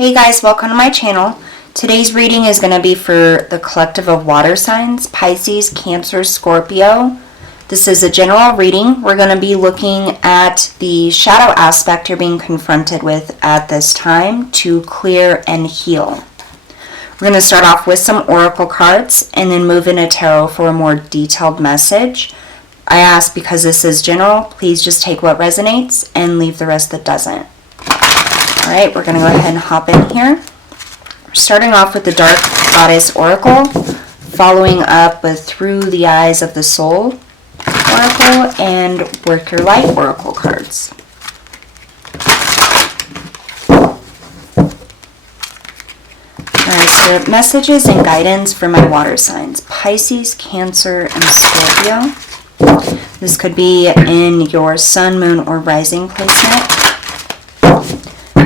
Hey guys, welcome to my channel. Today's reading is going to be for the collective of water signs, Pisces, Cancer, Scorpio. This is a general reading. We're going to be looking at the shadow aspect you're being confronted with at this time to clear and heal. We're going to start off with some oracle cards and then move into tarot for a more detailed message. I ask, because this is general, please just take what resonates and leave the rest that doesn't. Alright, we're going to go ahead and hop in here. We're starting off with the Dark Goddess Oracle, following up with Through the Eyes of the Soul Oracle, and Work Your Light Oracle cards. Alright, so messages and guidance for my water signs, Pisces, Cancer, and Scorpio. This could be in your sun, moon, or rising placement.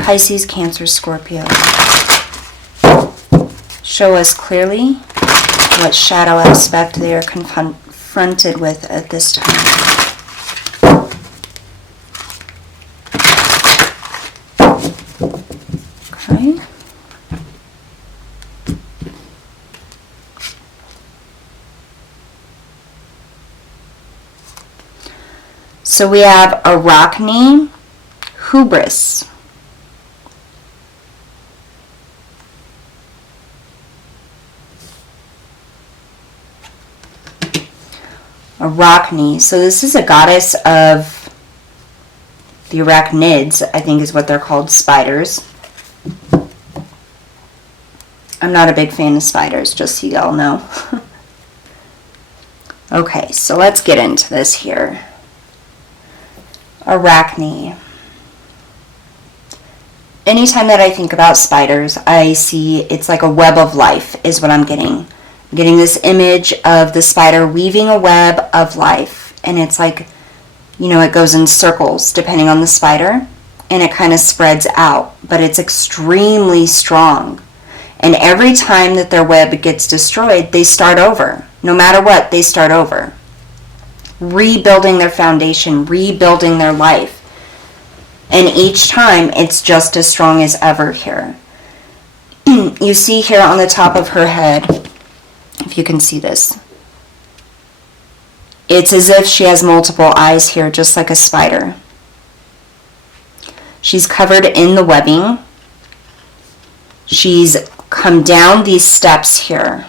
Pisces, Cancer, Scorpio. Show us clearly what shadow aspect they are confronted with at this time. Okay. So we have Arachne, Hubris. Arachne. So this is a goddess of the arachnids, I think is what they're called, spiders. I'm not a big fan of spiders, just so y'all know. Okay, so let's get into this here. Arachne. Anytime that I think about spiders, I see it's like a web of life is what I'm getting. I'm getting this image of the spider weaving a web of life, and it's like, you know, it goes in circles depending on the spider, and it kind of spreads out, but it's extremely strong. And every time that their web gets destroyed, they start over. No matter what, they start over. Rebuilding their foundation, rebuilding their life. And each time, it's just as strong as ever here. You see here on the top of her head, if you can see this, it's as if she has multiple eyes here, just like a spider. She's covered in the webbing. She's come down these steps here.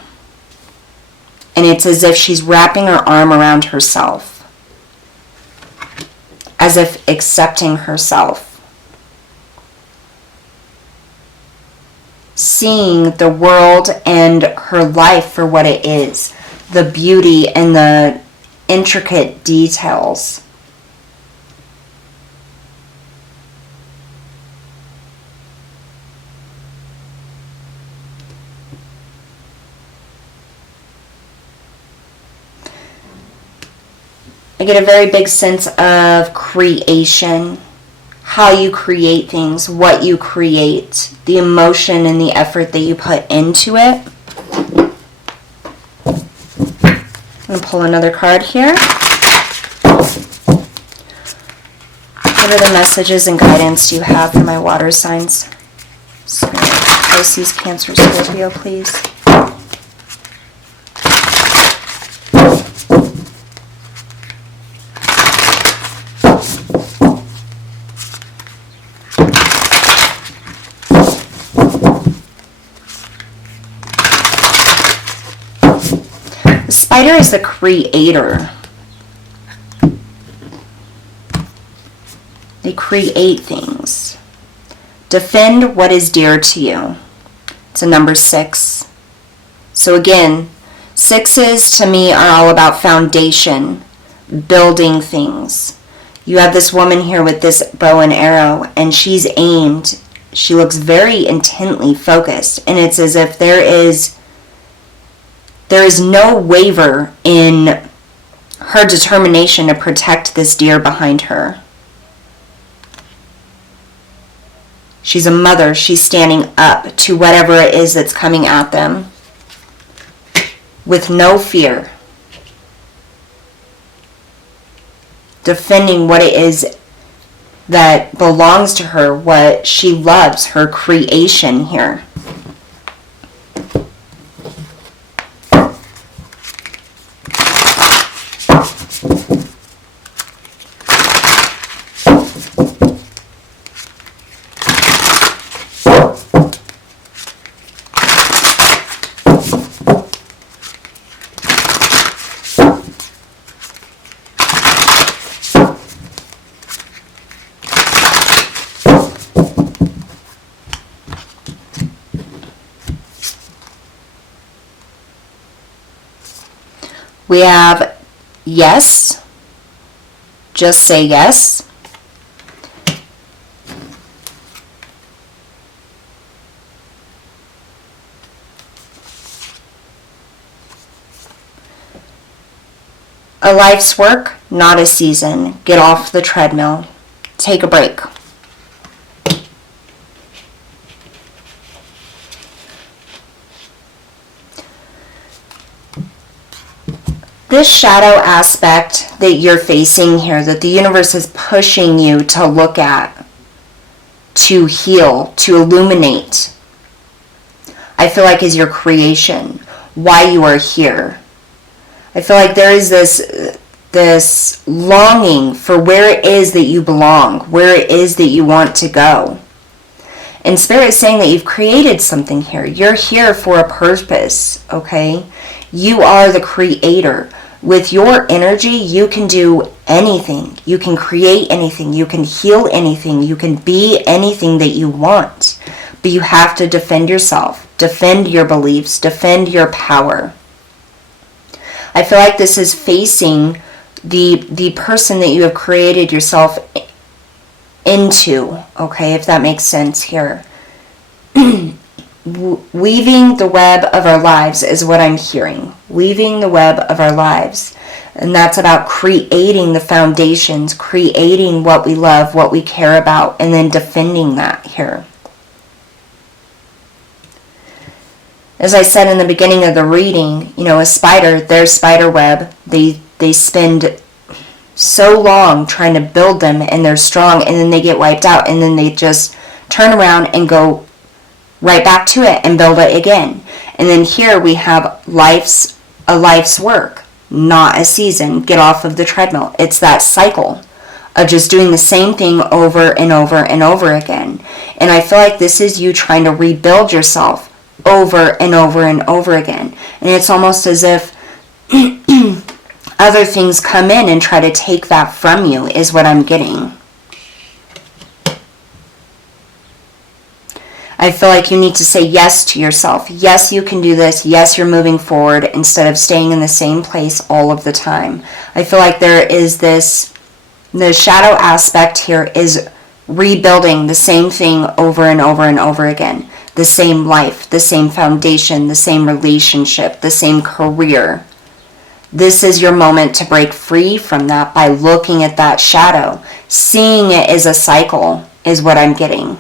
And it's as if she's wrapping her arm around herself, as if accepting herself. Seeing the world and her life for what it is, the beauty and the intricate details. I get a very big sense of creation, how you create things, what you create, the emotion and the effort that you put into it. I'm going to pull another card here. What are the messages and guidance do you have for my water signs? Spirit, Pisces, Cancer, Scorpio, please. The spider is the creator. They create things. Defend what is dear to you. It's a number 6. So again, 6s to me are all about foundation, building things. You have this woman here with this bow and arrow, and she's aimed. She looks very intently focused, and it's as if there is no waver in her determination to protect this deer behind her. She's a mother. She's standing up to whatever it is that's coming at them with no fear. Defending what it is that belongs to her, what she loves, her creation here. We have yes. Just say yes. A life's work, not a season. Get off the treadmill. Take a break. This shadow aspect that you're facing here, that the universe is pushing you to look at, to heal, to illuminate, I feel like is your creation, why you are here. I feel like there is this longing for where it is that you belong, where it is that you want to go. And Spirit is saying that you've created something here. You're here for a purpose, okay? You are the creator. With your energy, you can do anything. You can create anything. You can heal anything. You can be anything that you want. But you have to defend yourself, defend your beliefs, defend your power. I feel like this is facing the person that you have created yourself into, okay, if that makes sense here. Weaving the web of our lives is what I'm hearing. Weaving the web of our lives. And that's about creating the foundations, creating what we love, what we care about, and then defending that here. As I said in the beginning of the reading, a spider, their spider web, they spend so long trying to build them, and they're strong, and then they get wiped out, and then they just turn around and go right back to it and build it again. And then here we have a life's work, not a season. Get off of the treadmill. It's that cycle of just doing the same thing over and over and over again. And I feel like this is you trying to rebuild yourself over and over and over again. And it's almost as if other things come in and try to take that from you, is what I'm getting. I feel like you need to say yes to yourself. Yes, you can do this. Yes, you're moving forward instead of staying in the same place all of the time. I feel like there is the shadow aspect here is rebuilding the same thing over and over and over again. The same life, the same foundation, the same relationship, the same career. This is your moment to break free from that by looking at that shadow. Seeing it as a cycle is what I'm getting.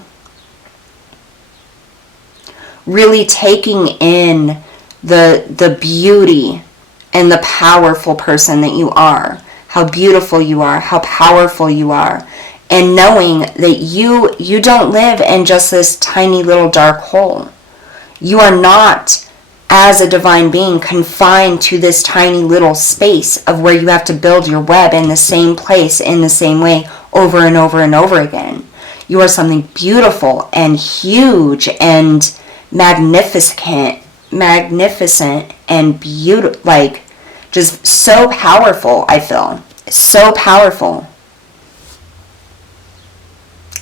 Really taking in the beauty and the powerful person that you are. How beautiful you are, how powerful you are. And knowing that you don't live in just this tiny little dark hole. You are not, as a divine being, confined to this tiny little space of where you have to build your web in the same place, in the same way, over and over and over again. You are something beautiful and huge and magnificent and beautiful, like just so powerful. I feel so powerful.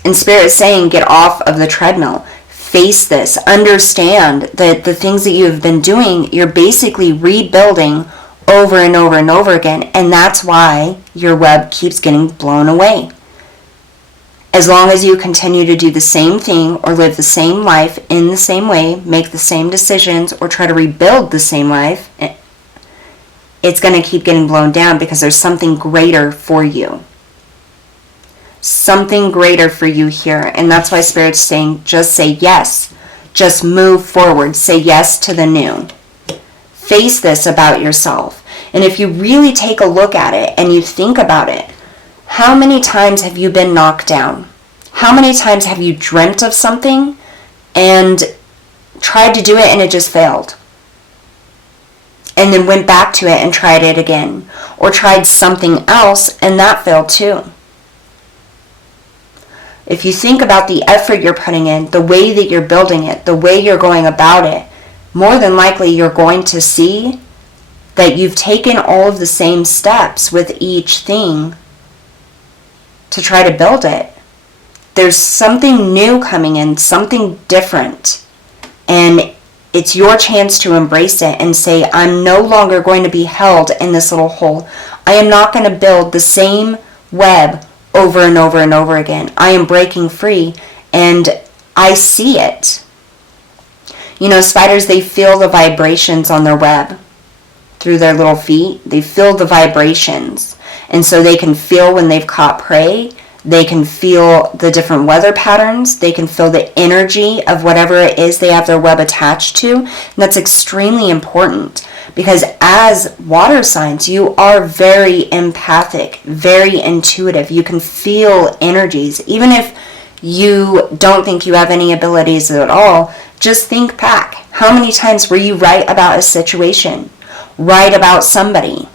And Spirit is saying, get off of the treadmill. Face this. Understand that the things that you have been doing, you're basically rebuilding over and over and over again. And that's why your web keeps getting blown away. As long as you continue to do the same thing or live the same life in the same way, make the same decisions, or try to rebuild the same life, it's going to keep getting blown down because there's something greater for you. Something greater for you here. And that's why Spirit's saying, just say yes. Just move forward. Say yes to the new. Face this about yourself. And if you really take a look at it and you think about it, How many times have you been knocked down? How many times have you dreamt of something and tried to do it and it just failed? And then went back to it and tried it again. Or tried something else and that failed too. If you think about the effort you're putting in, the way that you're building it, the way you're going about it, more than likely you're going to see that you've taken all of the same steps with each thing to try to build it. There's something new coming in, something different. And it's your chance to embrace it and say, I'm no longer going to be held in this little hole. I am not going to build the same web over and over and over again. I am breaking free and I see it. You know, spiders, they feel the vibrations on their web through their little feet. They feel the vibrations. And so they can feel when they've caught prey. They can feel the different weather patterns. They can feel the energy of whatever it is they have their web attached to. And that's extremely important because as water signs, you are very empathic, very intuitive. You can feel energies. Even if you don't think you have any abilities at all, just think back. How many times were you right about a situation? Right about somebody?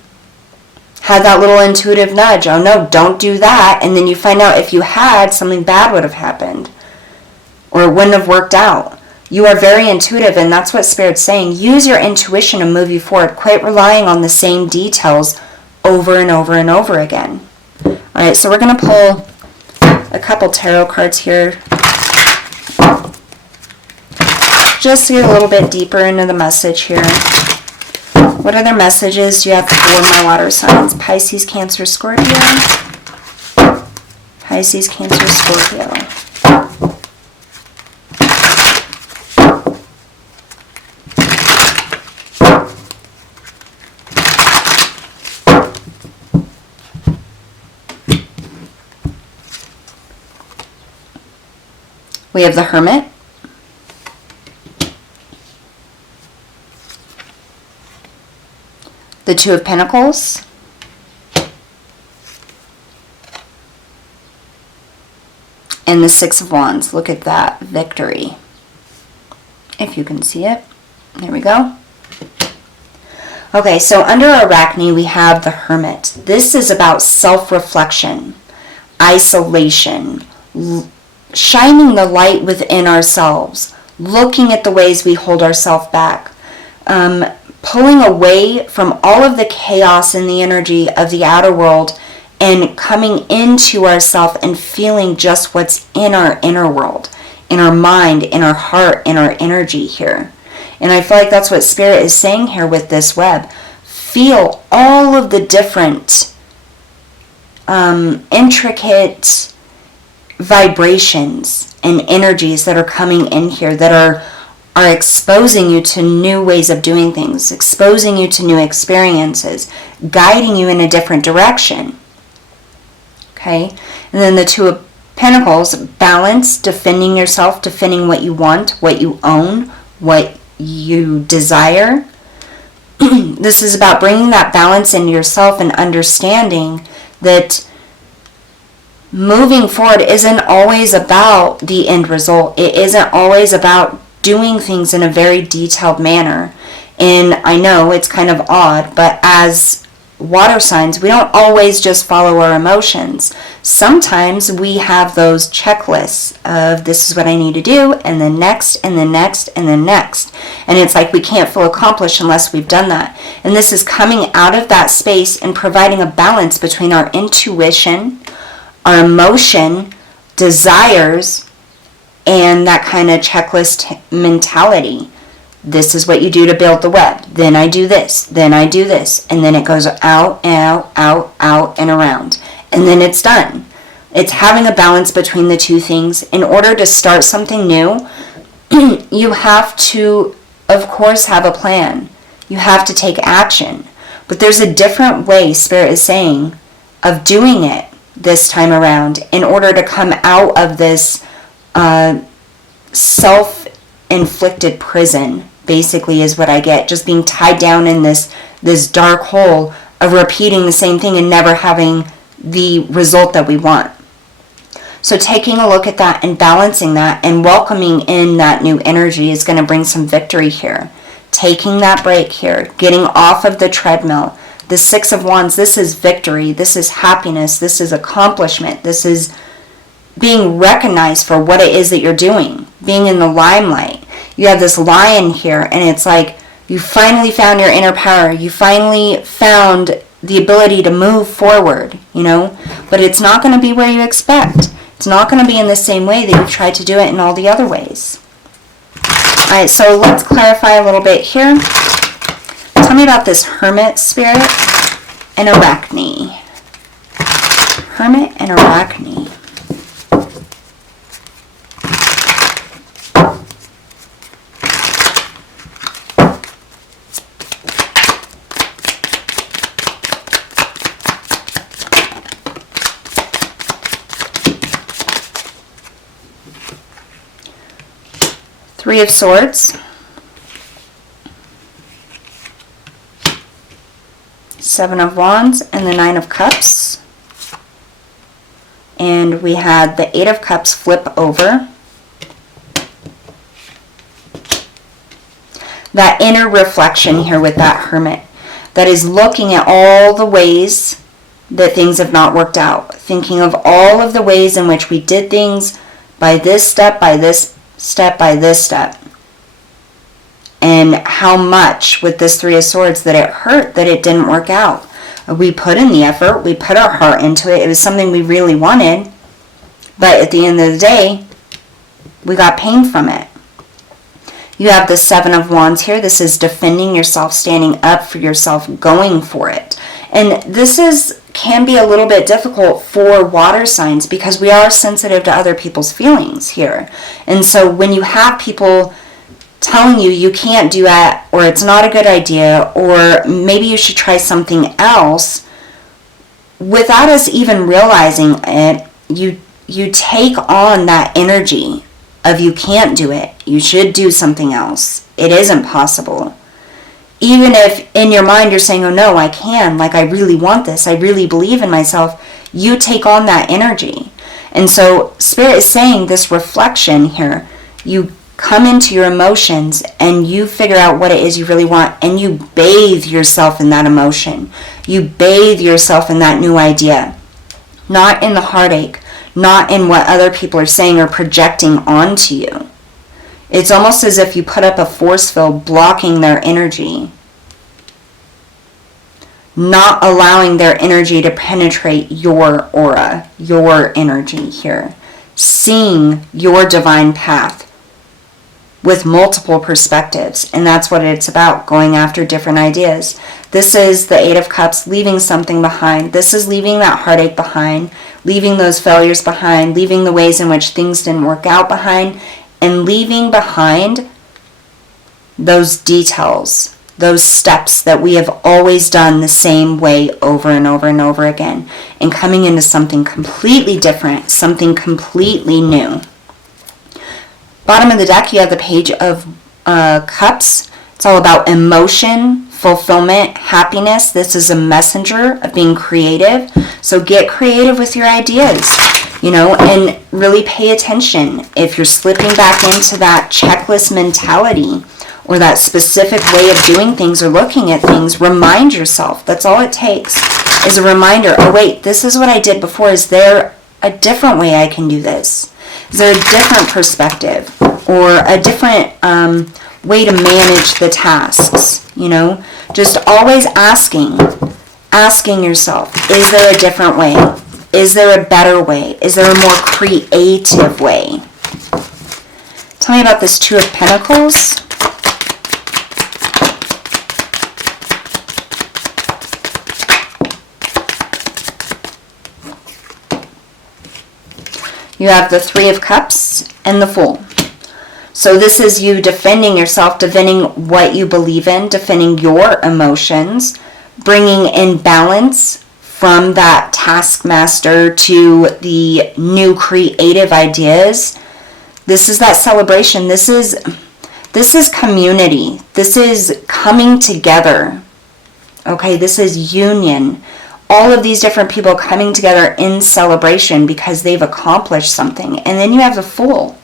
Had that little intuitive nudge, oh no, don't do that, and then you find out if you had, something bad would have happened, or it wouldn't have worked out. You are very intuitive, and that's what Spirit's saying. Use your intuition to move you forward. Quit relying on the same details over and over and over again. Alright, so we're going to pull a couple tarot cards here, just to get a little bit deeper into the message here. What other messages do you have for my water signs? Pisces, Cancer, Scorpio. Pisces, Cancer, Scorpio. We have the Hermit. The Two of Pentacles, and the Six of Wands. Look at that, victory. If you can see it. There we go. Okay, so under Arachne we have the Hermit. This is about self-reflection, isolation, shining the light within ourselves, looking at the ways we hold ourselves back, pulling away from all of the chaos and the energy of the outer world and coming into ourselves and feeling just what's in our inner world, in our mind, in our heart, in our energy here. And I feel like that's what Spirit is saying here with this web. Feel all of the different intricate vibrations and energies that are coming in here that are exposing you to new ways of doing things, exposing you to new experiences, guiding you in a different direction. Okay? And then the Two of Pentacles, balance, defending yourself, defending what you want, what you own, what you desire. This is about bringing that balance into yourself and understanding that moving forward isn't always about the end result. It isn't always about doing things in a very detailed manner. And I know it's kind of odd, but as water signs, we don't always just follow our emotions. Sometimes we have those checklists of this is what I need to do, and then next, and then next, and then next. And it's like we can't feel accomplished unless we've done that. And this is coming out of that space and providing a balance between our intuition, our emotion, desires, and that kind of checklist mentality. This is what you do to build the web. Then I do this. Then I do this. And then it goes out, out, out, out, and around. And then it's done. It's having a balance between the two things. In order to start something new, you have to, of course, have a plan. You have to take action. But there's a different way, Spirit is saying, of doing it this time around in order to come out of this self-inflicted prison, basically, is what I get. Just being tied down in this dark hole of repeating the same thing and never having the result that we want. So taking a look at that and balancing that and welcoming in that new energy is going to bring some victory here. Taking that break here, getting off of the treadmill. The Six of Wands, this is victory, this is happiness, this is accomplishment, this is being recognized for what it is that you're doing, being in the limelight. You have this Lion here, and it's like you finally found your inner power. You finally found the ability to move forward, but it's not going to be where you expect. It's not going to be in the same way that you've tried to do it in all the other ways. All right, so let's clarify a little bit here. Tell me about this Hermit spirit and Arachne. Hermit and Arachne. Three of Swords. Seven of Wands and the Nine of Cups. And we had the Eight of Cups flip over. That inner reflection here with that Hermit that is looking at all the ways that things have not worked out. Thinking of all of the ways in which we did things by this step, by this step, by this step. And how much with this Three of Swords that it hurt that it didn't work out. We put in the effort, we put our heart into it, it was something we really wanted, but at the end of the day, we got pain from it. You have the Seven of Wands here. This is defending yourself, standing up for yourself, going for it. And this can be a little bit difficult for water signs because we are sensitive to other people's feelings here. And so when you have people telling you can't do that, or it's not a good idea, or maybe you should try something else, without us even realizing it, you take on that energy of you can't do it, you should do something else, it isn't possible. Even if in your mind you're saying, oh no, I can, like I really want this, I really believe in myself, you take on that energy. And so Spirit is saying this reflection here, you come into your emotions and you figure out what it is you really want and you bathe yourself in that emotion. You bathe yourself in that new idea. Not in the heartache, not in what other people are saying or projecting onto you. It's almost as if you put up a force field blocking their energy. Not allowing their energy to penetrate your aura, your energy here. Seeing your divine path with multiple perspectives, and that's what it's about, going after different ideas. This is the Eight of Cups, leaving something behind. This is leaving that heartache behind, leaving those failures behind, leaving the ways in which things didn't work out behind, and leaving behind those details, those steps that we have always done the same way over and over and over again, and coming into something completely different, something completely new. Bottom of the deck, you have the Page of Cups. It's all about emotion, fulfillment, happiness. This is a messenger of being creative. So get creative with your ideas, and really pay attention. If you're slipping back into that checklist mentality or that specific way of doing things or looking at things, remind yourself. That's all it takes, is a reminder. Oh, wait, this is what I did before. Is there a different way I can do this? Is there a different perspective or a different way to manage the tasks? Just always asking yourself, is there a different way? Is there a better way? Is there a more creative way? Tell me about this Two of Pentacles. You have the Three of Cups and the Fool. So this is you defending yourself, defending what you believe in, defending your emotions, bringing in balance from that taskmaster to the new creative ideas. This is that celebration. This is community. This is coming together. Okay, this is union. all of these different people coming together in celebration because they've accomplished something. And then you have the Fool.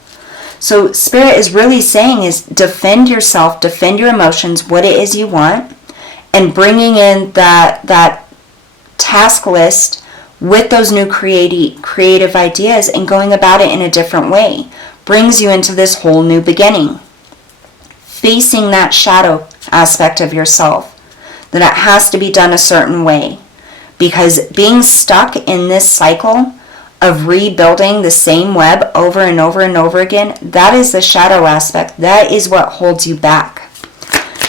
So Spirit is really saying is defend yourself, defend your emotions, what it is you want, and bringing in that task list with those new creative ideas and going about it in a different way brings you into this whole new beginning. Facing that shadow aspect of yourself, that it has to be done a certain way. Because being stuck in this cycle of rebuilding the same web over and over and over again, that is the shadow aspect. That is what holds you back.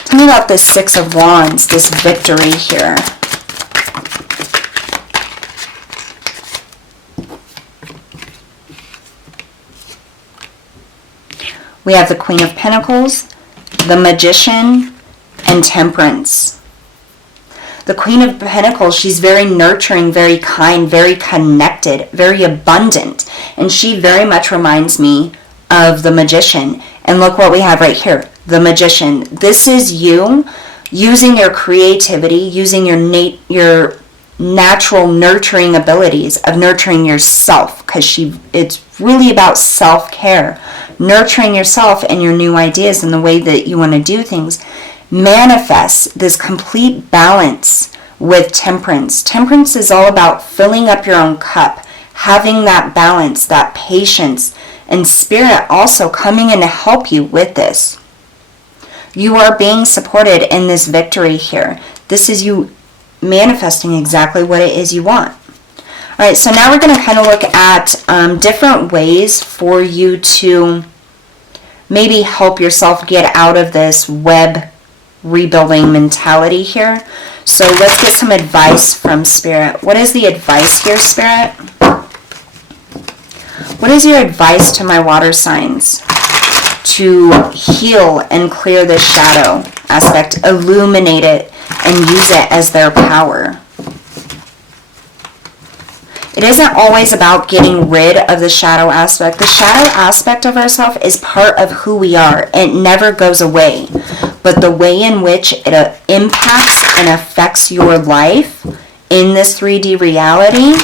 Tell me about this Six of Wands, this victory here. We have the Queen of Pentacles, the Magician, and Temperance. The Queen of Pentacles, she's very nurturing, very kind, very connected, very abundant. And she very much reminds me of the Magician. And look what we have right here, the Magician. This is you using your creativity, using your natural nurturing abilities of nurturing yourself. Because it's really about self-care. Nurturing yourself and your new ideas and the way that you want to do things. Manifest this complete balance with Temperance. Temperance is all about filling up your own cup, having that balance, that patience, and Spirit also coming in to help you with this. You are being supported in this victory here. This is you manifesting exactly what it is you want. All right, so now we're going to kind of look at different ways for you to maybe help yourself get out of this web rebuilding mentality here. So let's get some advice from Spirit. What is the advice here, Spirit? What is your advice to my water signs to heal and clear this shadow aspect, illuminate it, and use it as their power? It isn't always about getting rid of the shadow aspect. The shadow aspect of ourselves is part of who we are. It never goes away. But the way in which it impacts and affects your life in this 3D reality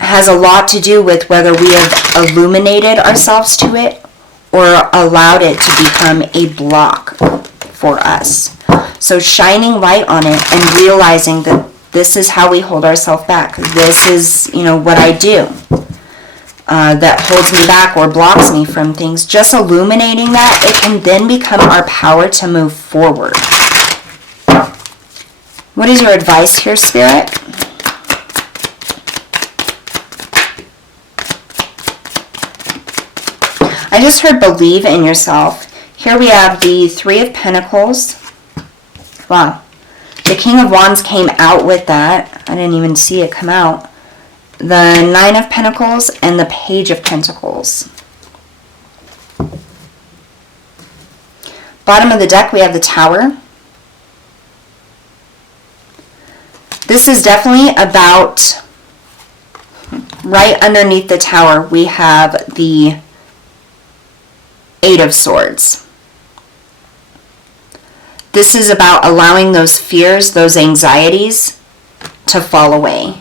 has a lot to do with whether we have illuminated ourselves to it or allowed it to become a block for us. So shining light on it and realizing that this is how we hold ourselves back. This is, what I do that holds me back or blocks me from things. Just illuminating that, it can then become our power to move forward. What is your advice here, Spirit? I just heard believe in yourself. Here we have the Three of Pentacles. Wow. The King of Wands came out with that. I didn't even see it come out. The Nine of Pentacles and the Page of Pentacles. Bottom of the deck, we have the Tower. This is definitely about, right underneath the Tower, we have the Eight of Swords. This is about allowing those fears, those anxieties to fall away.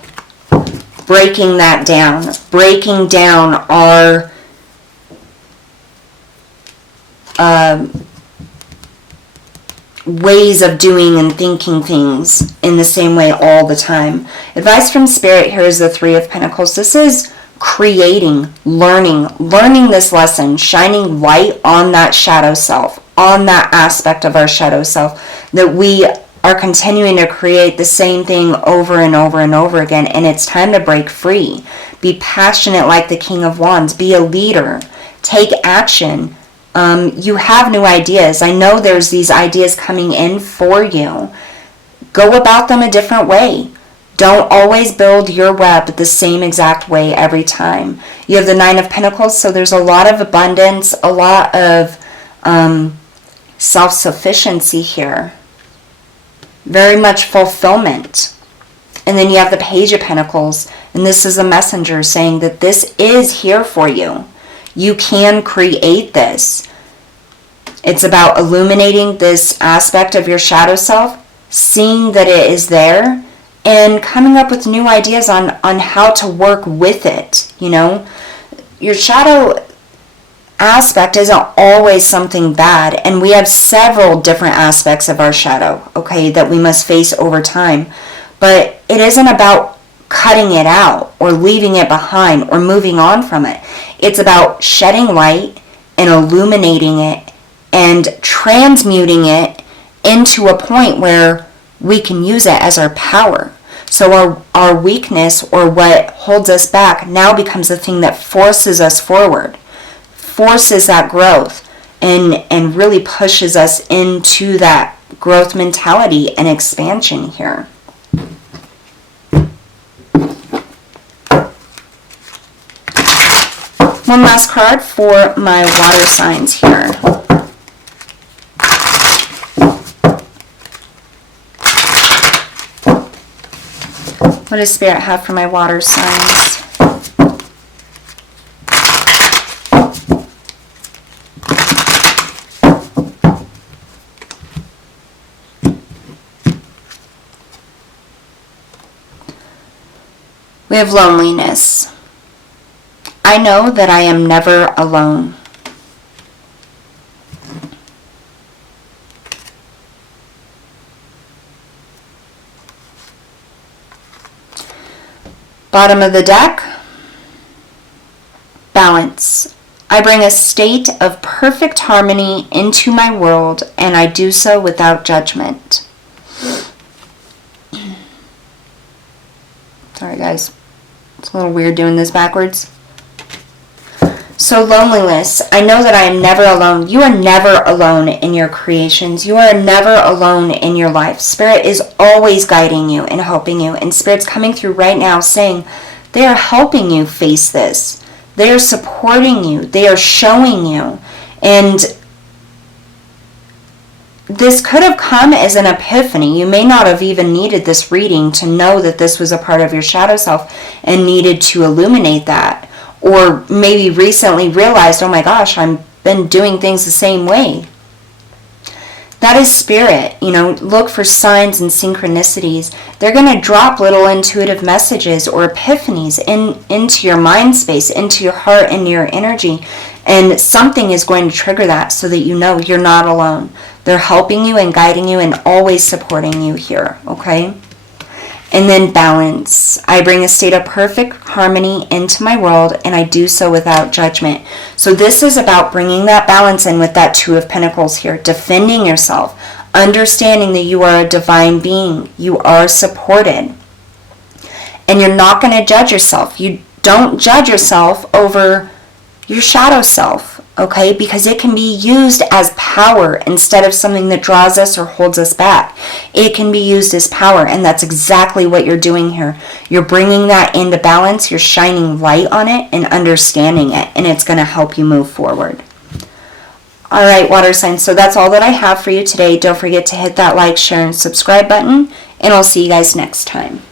Breaking that down. Breaking down our ways of doing and thinking things in the same way all the time. Advice from Spirit here is the Three of Pentacles. This is creating, learning this lesson, shining light on that shadow self, on that aspect of our shadow self, that we are continuing to create the same thing over and over and over again, and it's time to break free. Be passionate like the King of Wands. Be a leader. Take action. You have new ideas. I know there's these ideas coming in for you. Go about them a different way. Don't always build your web the same exact way every time. You have the Nine of Pentacles, so there's a lot of abundance, a lot of self-sufficiency here. Very much fulfillment. And then you have the Page of Pentacles, and this is a messenger saying that this is here for you. You can create this. It's about illuminating this aspect of your shadow self seeing that it is there, and coming up with new ideas on how to work with it. You know, your shadow aspect isn't always something bad, and we have several different aspects of our shadow, okay, that we must face over time. But it isn't about cutting it out or leaving it behind or moving on from it. It's about shedding light and illuminating it and transmuting it into a point where we can use it as our power. So our weakness, or what holds us back, now becomes the thing that forces us forward, forces that growth, and really pushes us into that growth mentality and expansion here. One last card for my water signs here. What does Spirit have for my water signs? We have loneliness. I know that I am never alone. Bottom of the deck, balance. I bring a state of perfect harmony into my world, and I do so without judgment. Sorry guys, it's a little weird doing this backwards. So loneliness, I know that I am never alone. You are never alone in your creations. You are never alone in your life. Spirit is always guiding you and helping you. And Spirit's coming through right now saying they are helping you face this. They are supporting you. They are showing you. And this could have come as an epiphany. You may not have even needed this reading to know that this was a part of your shadow self and needed to illuminate that. Or maybe recently realized, oh my gosh, I've been doing things the same way. That is Spirit. You know, look for signs and synchronicities. They're going to drop little intuitive messages or epiphanies into your mind space, into your heart and your energy. And something is going to trigger that so that you know you're not alone. They're helping you and guiding you and always supporting you here, okay? And then balance. I bring a state of perfect harmony into my world, and I do so without judgment. So this is about bringing that balance in with that Two of Pentacles here, defending yourself, understanding that you are a divine being. You are supported. And you're not going to judge yourself. You don't judge yourself over your shadow self, okay? Because it can be used as power instead of something that draws us or holds us back. It can be used as power, and that's exactly what you're doing here. You're bringing that into balance, you're shining light on it and understanding it, and it's going to help you move forward. All right, water signs, so that's all that I have for you today. Don't forget to hit that like, share, and subscribe button, and I'll see you guys next time.